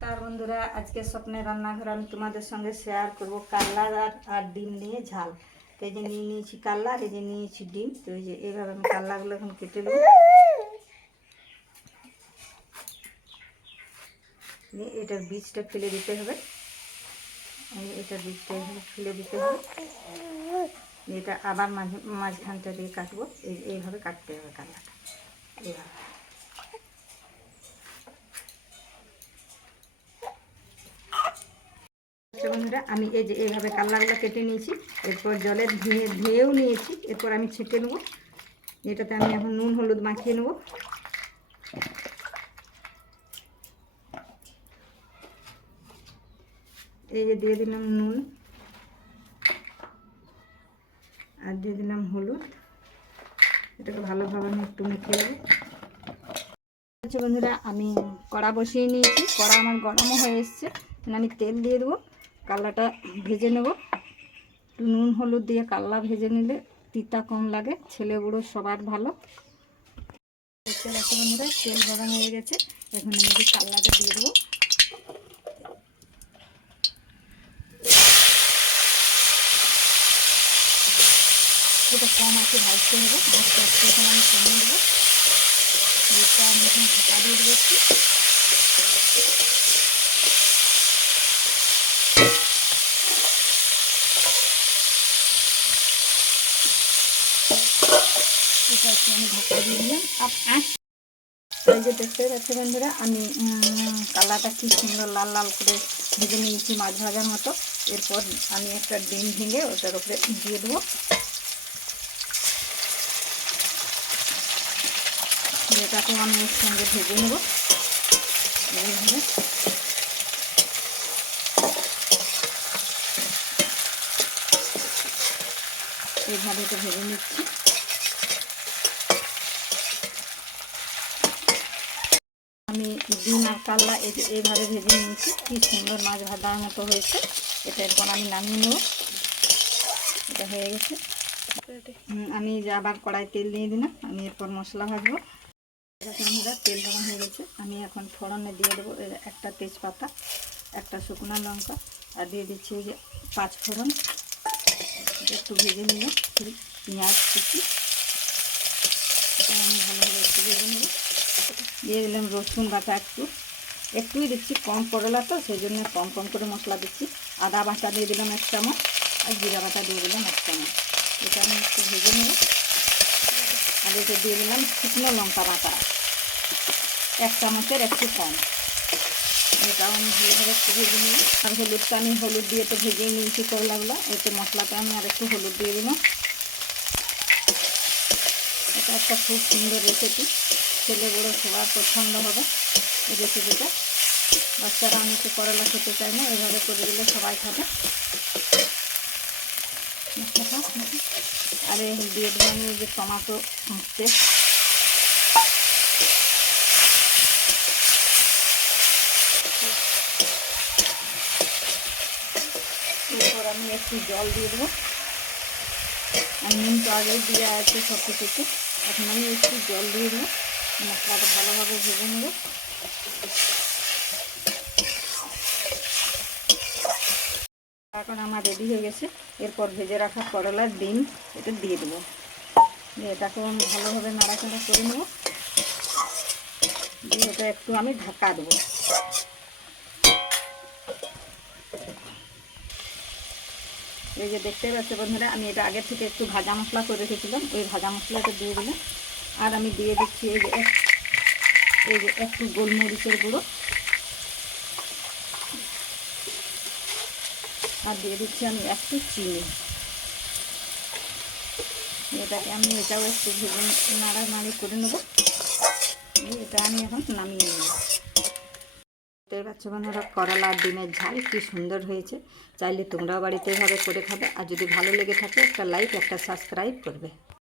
তার বন্ধুরা, আজকে স্বপ্নের রান্নাঘর আমি তোমাদের সঙ্গে শেয়ার করব কাল্লা আর ডিম নিয়ে ঝাল। তো এই যে নিয়েছি কাল্লা, আর এই যে নিয়েছি ডিম। তো এই যে এইভাবে আমি কাল্লাগুলো এখন কেটে নেব। এটার বীজটা ফেলে দিতে হবে, এটার বীজটা ফেলে দিতে হবে। এটা আবার মাঝখানটা দিয়ে কাটবো, এইভাবে কাটতে হবে কাল্লাটা, এইভাবে। বন্ধুরা, আমি এই যে এইভাবে কাল্লাগুলো কেটে নিয়েছি, এরপর জলে ধুয়েও নিয়েছি। এরপর আমি ছেঁকে নেবো। এটাতে আমি এখন নুন হলুদ মাখিয়ে নেব। এই যে দিয়ে দিলাম নুন, আর দিয়ে দিলাম হলুদ। এটাকে ভালোভাবে আমি একটু মেখে নেব। আচ্ছা বন্ধুরা, আমি কড়া বসিয়ে নিয়েছি, কড়া আমার গরমও হয়ে এসছে। আমি তেল দিয়ে দেবো, কাল্লাটা ভেজে নেব। নুন হলুদ দিয়ে কাল্লা ভেজে নিলে তিতা কম লাগে, ছেলে বুড়ো সবার ভালো। দেখতে পাচ্ছি বন্ধুরা, তেল গরম হয়ে গেছে। এখন আমি যে কাল্লাটা দিয়ে দেবো। এটা কম আছে ভাজতে হবে, আস্তে আস্তে এখন আমি কমিয়ে দেবো। এটা আমি এখন ঢাকা দিয়ে দেবো একটু। এটা একটু আমি ঢাকা দিয়ে দিলাম। এই যে দেখতে পাচ্ছি বন্ধুরা, আমি কালাটা কি সুন্দর লাল লাল করে ভেজে নিয়েছি, মাছ ভাজার মতো। এরপর আমি একটা ডিম ভেঙে ওটার উপরে দিয়ে দেবো। এটাকে আমি এর সঙ্গে ভেজে নেব এইভাবে। এইভাবে এটা ভেজে নিচ্ছি। আমি ডিম আর কাল্লা এইভাবে ভেজে নিয়েছি, কি সুন্দর মাছ ভাজার মতো হয়েছে। এটা এরপর আমি নামিয়ে নেব। এটা হয়ে গেছে। আমি আবার কড়াই তেল দিয়ে দিলাম, আমি এরপর মশলা ভাজবো। বন্ধুরা, তেল গরম হয়ে গেছে। আমি এখন ফোড়নে দিয়ে দেবো একটা তেজপাতা, একটা শুকনো লঙ্কা, আর দিয়ে দিচ্ছি এই যে 5 ফোড়ন। একটু ভেজে নিলে পেঁয়াজ কুচি, আমি ভালোভাবে একটু ভেজে নেব। দিয়ে দিলাম রসুন বাটা, একটুই দিচ্ছি, কম করলা তো সেই জন্য কম কম করে মশলা দিচ্ছি। আদা বাটা দিয়ে দিলাম 1 চামচ, আর জিরা বাটা দিয়ে দিলাম 1 চামচ। এটা আমি একটু ভেজে নেব। আর এতে দিয়ে দিলাম শুকনো লঙ্কা বাটা 1 চামচের একটু কম। এটাও আমি ভালোভাবে একটু ভেজে নেব। আর হলুদটা আমি হলুদ দিয়ে তো ভেজেই নিয়েছি করলাগুলো। এতে মশলাটা আমি আর একটু হলুদ দিয়ে দিলাম। এটা একটা খুব সুন্দর রেসিপি, ছেলে বড়ো সবার পছন্দ হবে এই রেসিপিটা। বাচ্চারা অনেকে করলা খেতে চায় না, এইভাবে করে দিলে সবাই খাবে। আর এই দিয়ে দেবো আমি যে টমেটো পেস্ট। এরপর আমি একটু জল দিয়ে দেবো। আর নুন তো আগে দিয়ে আছে সব কিছুতে, এখন আমি একটু জল দিয়ে দেবো। মশলাটা ভালোভাবে ভেজে নেব। এখন আমার রেডি হয়ে গেছে। এরপর ভেজে রাখা করলার ডিম এটা দিয়ে দেবো। এটাকে আমি ভালোভাবে নাড়াচাড়া করে নেব। দিয়ে এটা একটু আমি ঢাকা দেবো। এই যে দেখতে পাচ্ছি বন্ধুরা, আমি এটা আগে থেকে একটু ভাজা মশলা করে রেখেছিলাম, ওই ভাজা মশলাটা দিয়ে দিলাম। আর আমি দিয়ে দিচ্ছি এই যে একটু গোলমরিচের গুঁড়ো, আর দিয়ে দিচ্ছি আমি একটু চিনি। এটাকে আমি এটাও একটু ভেজে নাড়ানাড়ি করে নেব। এটা আমি এখন নামিয়ে নেব। দেখতে পাচ্ছ বন্ধুরা, করলা আর ডিমের ঝাল কি সুন্দর হয়েছে। চাইলে তোমরাও বাড়িতে এভাবে করে খাবে। আর যদি ভালো লেগে থাকে একটা লাইক একটা সাবস্ক্রাইব করবে।